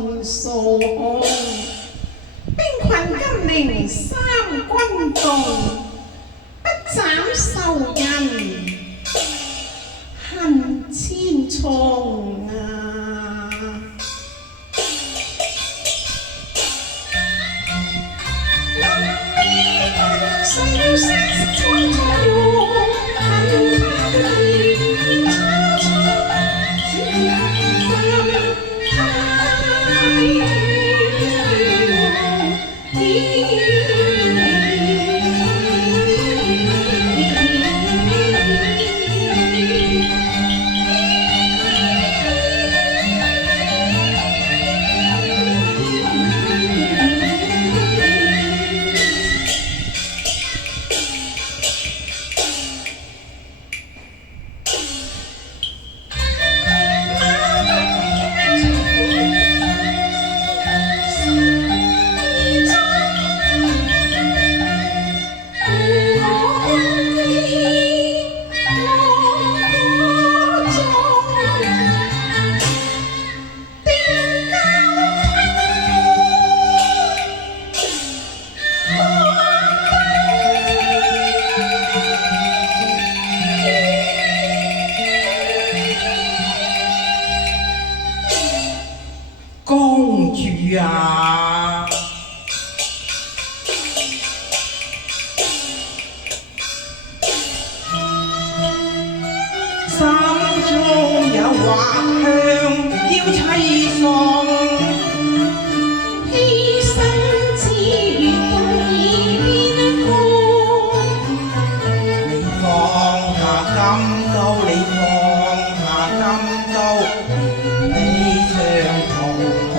盡數，兵困金陵三軍動，不斬仇人恨千重啊！誰是春秋恨公主啊！心中有畫向要凄送，犧牲之動已變空。你放下金刀，你放下金刀，連理想逃亡。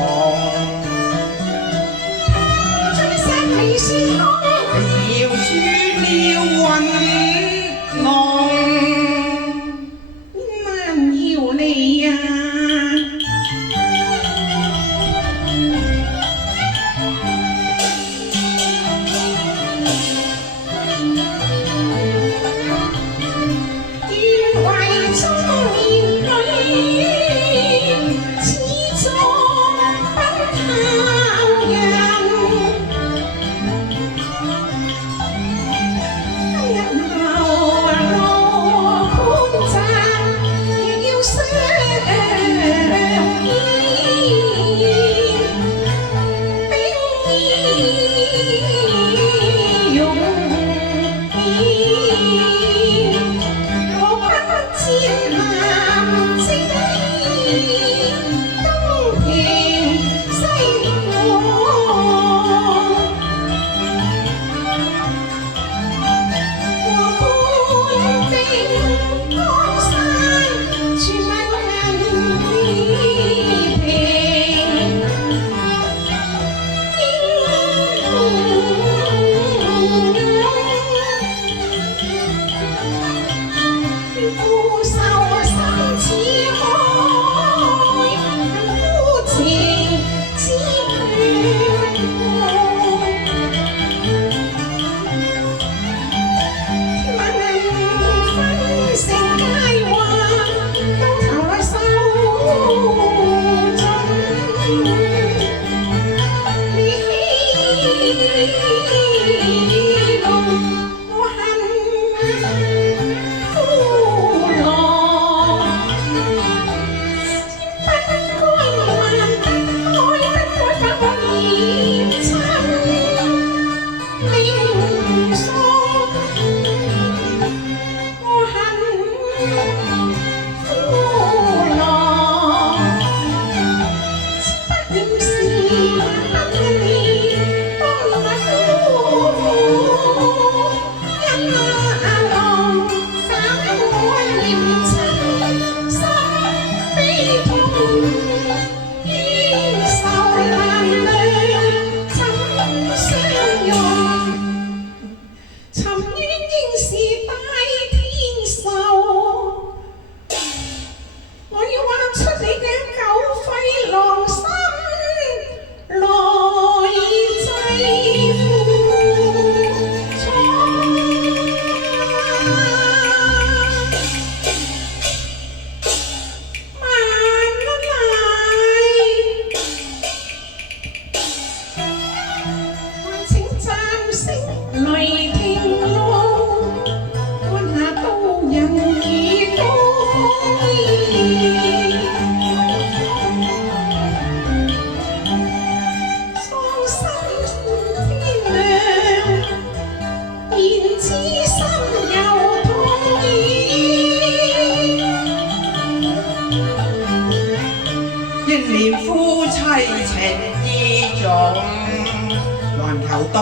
環球刀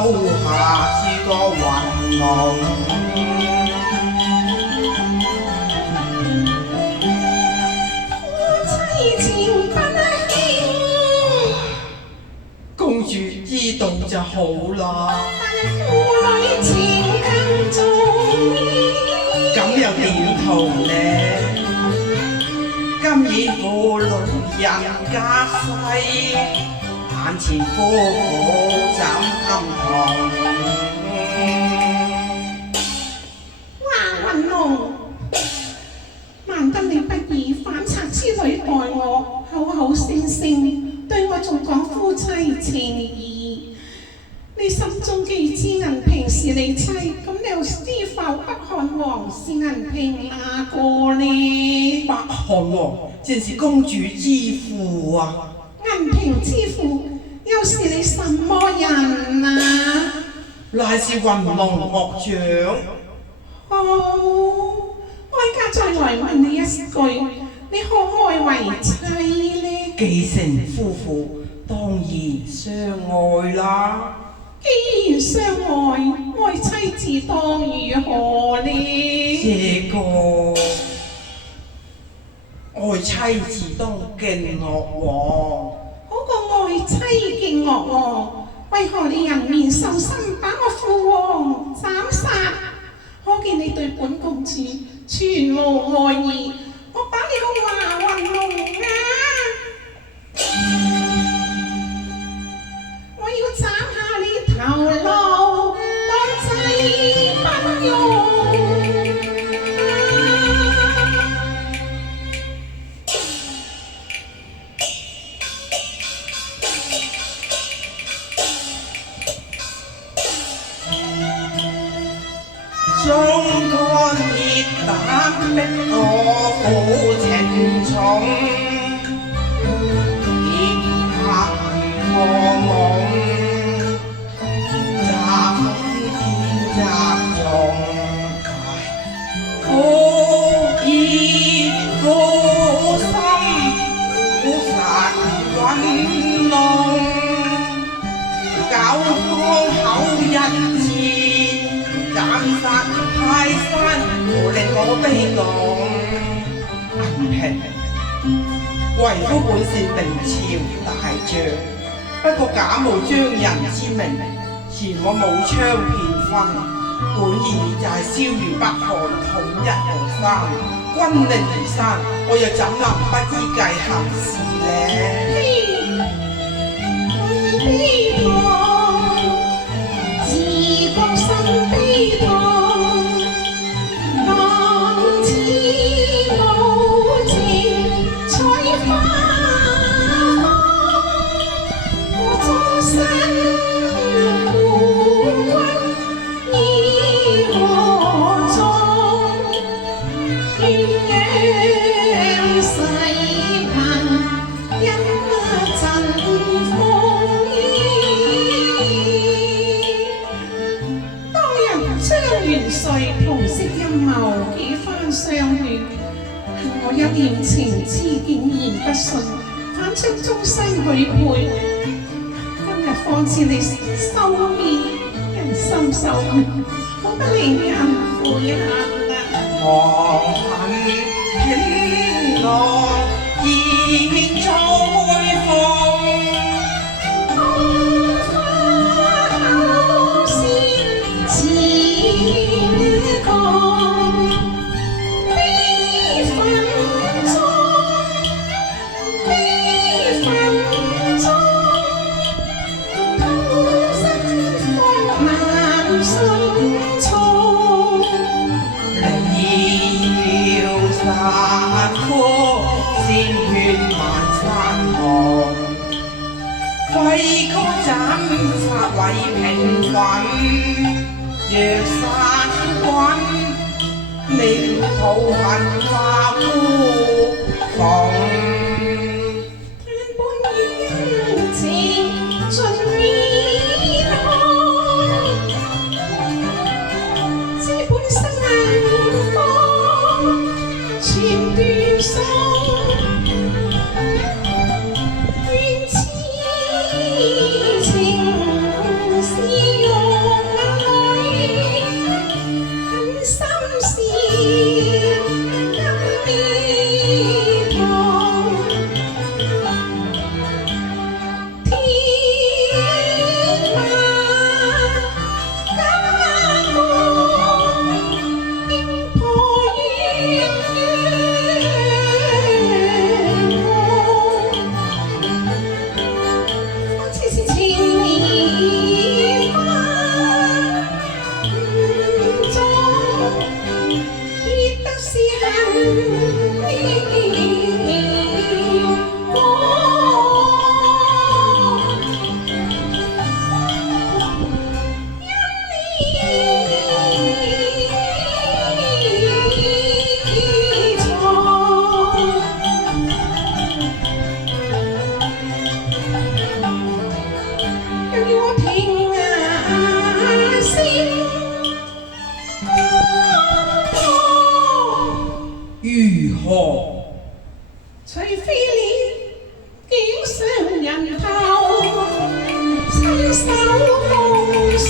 下是個雲龍。夫妻情不興，公主知道就好啦。父女情更重要。咁又點同呢？今已父老人家世，眼前夫婦怎堪同？哇，雲龍，難得你不以反賊之女待我，口口聲聲對我仲講夫妻情義。你心中既知銀萍是你妻，咁你又知否北漢王是銀萍哪個呢？北漢王正是公主之父啊！銀萍之父又是你什麼人啊？乃是雲龍岳長。哦，哀家再來問你一句，你可愛為妻呢？既成夫婦，當然相愛啦。既然相愛，愛妻自當如何呢？這個愛妻自當敬岳王。嗰個愛妻敬岳王，為何你人面獸心把我父王斬殺？可見你對本公主全無愛意。我把你個華雲龍啊！我要斬下你頭顱，當祭不用。忠肝熱膽逼我苦情重，別客如過夢，詐天詐眾，苦意苦心，苦殺滾龍，九方口一次。斬殺泰山，無令我悲動。銀萍，為夫本是明朝大將，不過假冒張人之名，前往武昌騙婚，本意就係消滅北漢，統一河山，君令如山，我又怎能不依計行事呢？悲痛，自覺心悲痛。同色陰謀，幾番相戀，幸我一念情痴，竟然不信，反將終身許配。今日方知你收面，人心受騙，好不令人悔恨啊！望恨天浪，現在放。鮮血漫山河，揮戈斬殺毀平穩。若殺滾，你抱恨化孤鳳。本應情盡面紅，知本生硬況，全斷送。願痴情是用淚，很心事跟你講。天馬加工，驚破鴛鴦。我只是情意花中，結得是恨意果。如何？除非你竟上人頭，親手奉送。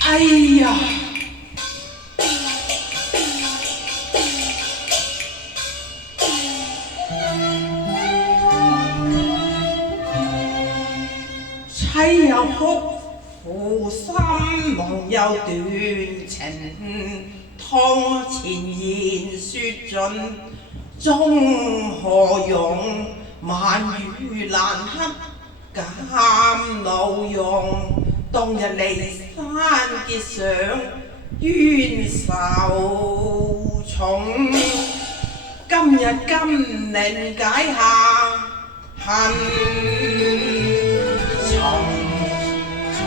哎呀！妻有哭，父心忙有斷情。湯前言說盡，終何用？萬語難克，減老用。當日離山結上冤仇重，今日金陵解下恨重重。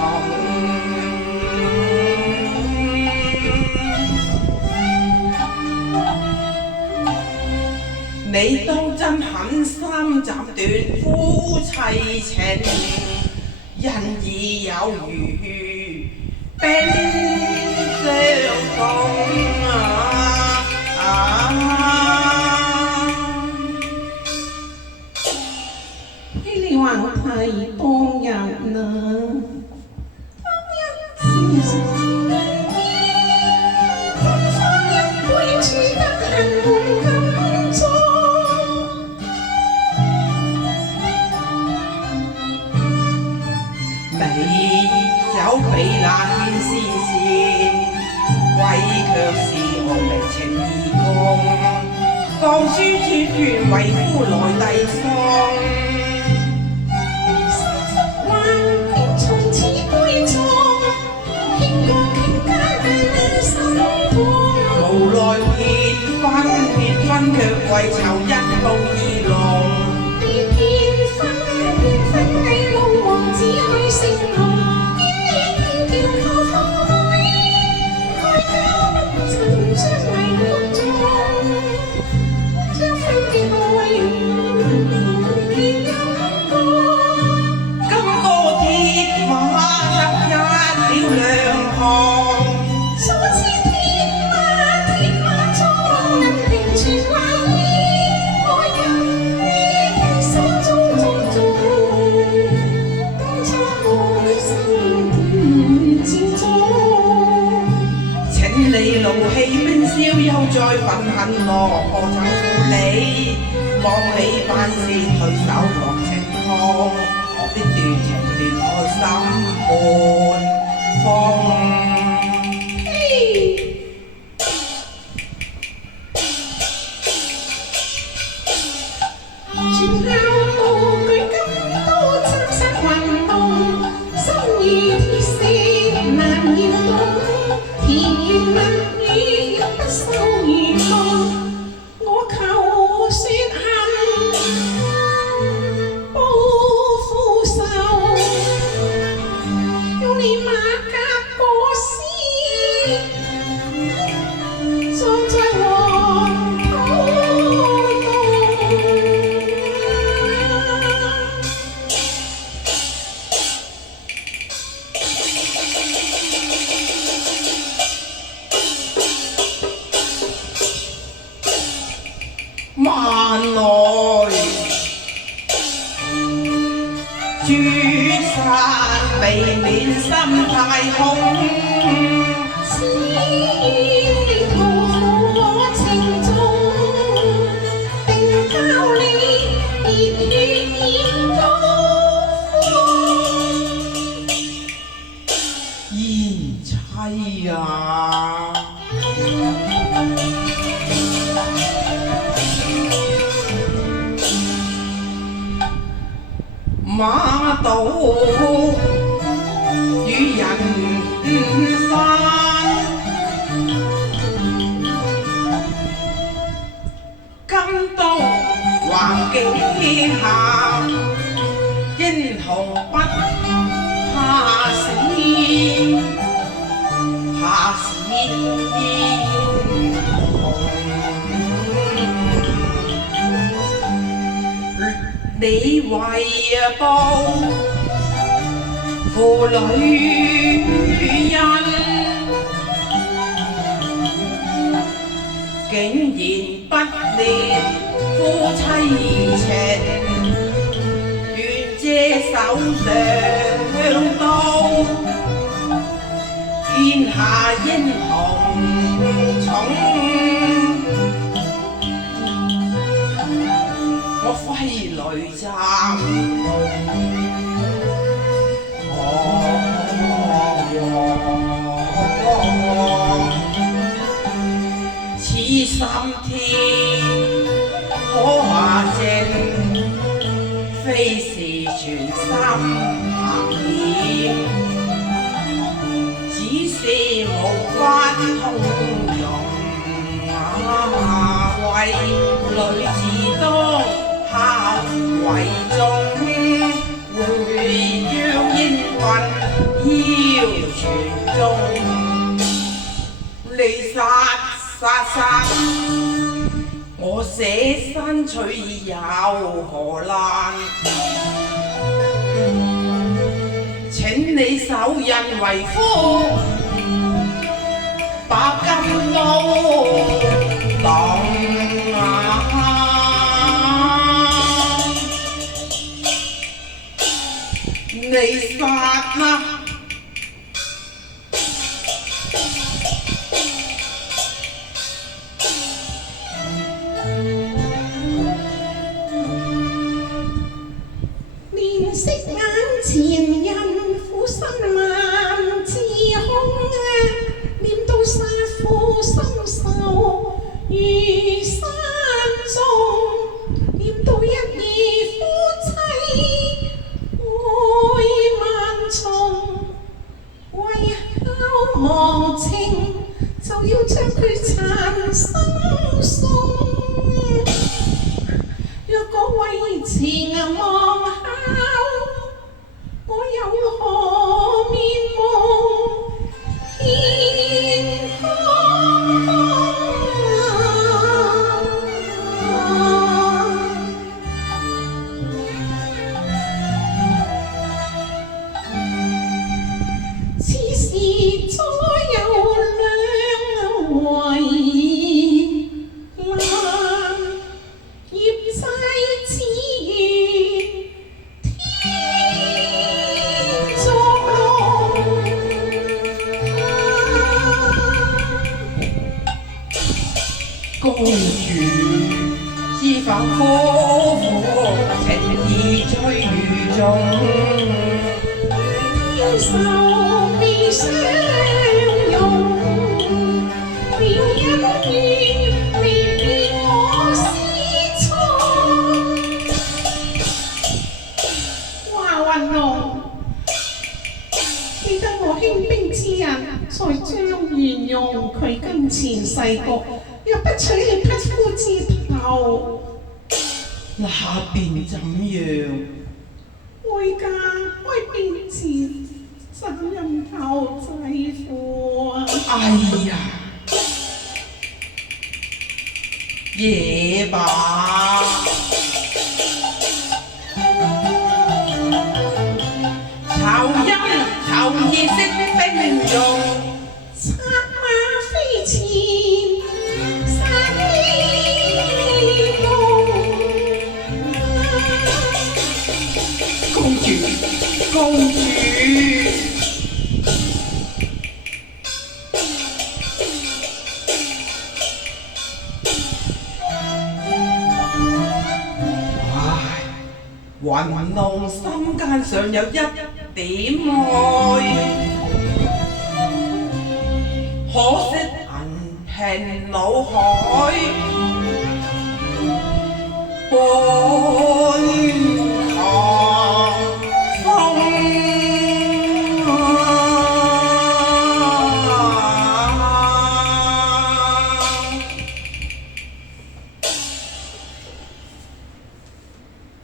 你當真狠心斬斷夫妻情，因已有如冰相逢你話我太當人啦，當一次空放一杯處得恨滿金裝。美酒比那天絲線，貴卻是我微情義共。放書處勸為夫來遞送。無奈結婚卻為酬一路二龍。你騙婚計老王只許成龍，見你偏叫靠風妹，愛交不曾將為谷種，將婚結愛見陰公。金戈鐵馬得一了兩行。所知天馬中人平傳話意，愛人你聽手中當初我心漸重。請你怒氣冰消，休再憤恨我，何曾負你？望你辦事退手落情空，我的斷情斷愛心半封。全校道舉金刀斬殺運動，心如鐵石難搖動，甜言蜜語亦不收如夢。我求雪恨報父仇，要你馬甲過絲，葬在黃土洞。萬來諸山避免心太空。只願你同我情重，定教你熱血染刀鋒。賢妻啊！馬到與人翻，金刀橫幾下，英雄不怕死，怕死英雄。你為報父女恩，竟然不念夫妻情，願借手上刀，天下英雄重。我揮淚斬，此心天可下正，非是全心行險，只是無法通用為女子當孝為重，會將英魂要傳宗。你殺，我捨身取義有何難？請你手印為夫，把金刀擋你殺啦！憐惜眼前人苦心萬次空念到殺父心仇如山中，念到一兒夫妻愛萬重，為孝忘情，就要將佢殘生送。若果為情忘孝，我有何面目見公？此時左右兩為難，業債自願天作龍。公主知否夫婦情義最與重，天受未相容，了因緣未變我思錯。華雲龍，記得我興兵之日，才將袁容佢跟前誓過，若不取你匹夫之頭，那便怎樣？會嫁為變自責任頭制夫啊！哎呀，野吧！仇恩仇義識兵用，策馬飛前殺呢個。公主。唉，雲龍心間上有一點愛，可惜銀屏腦海。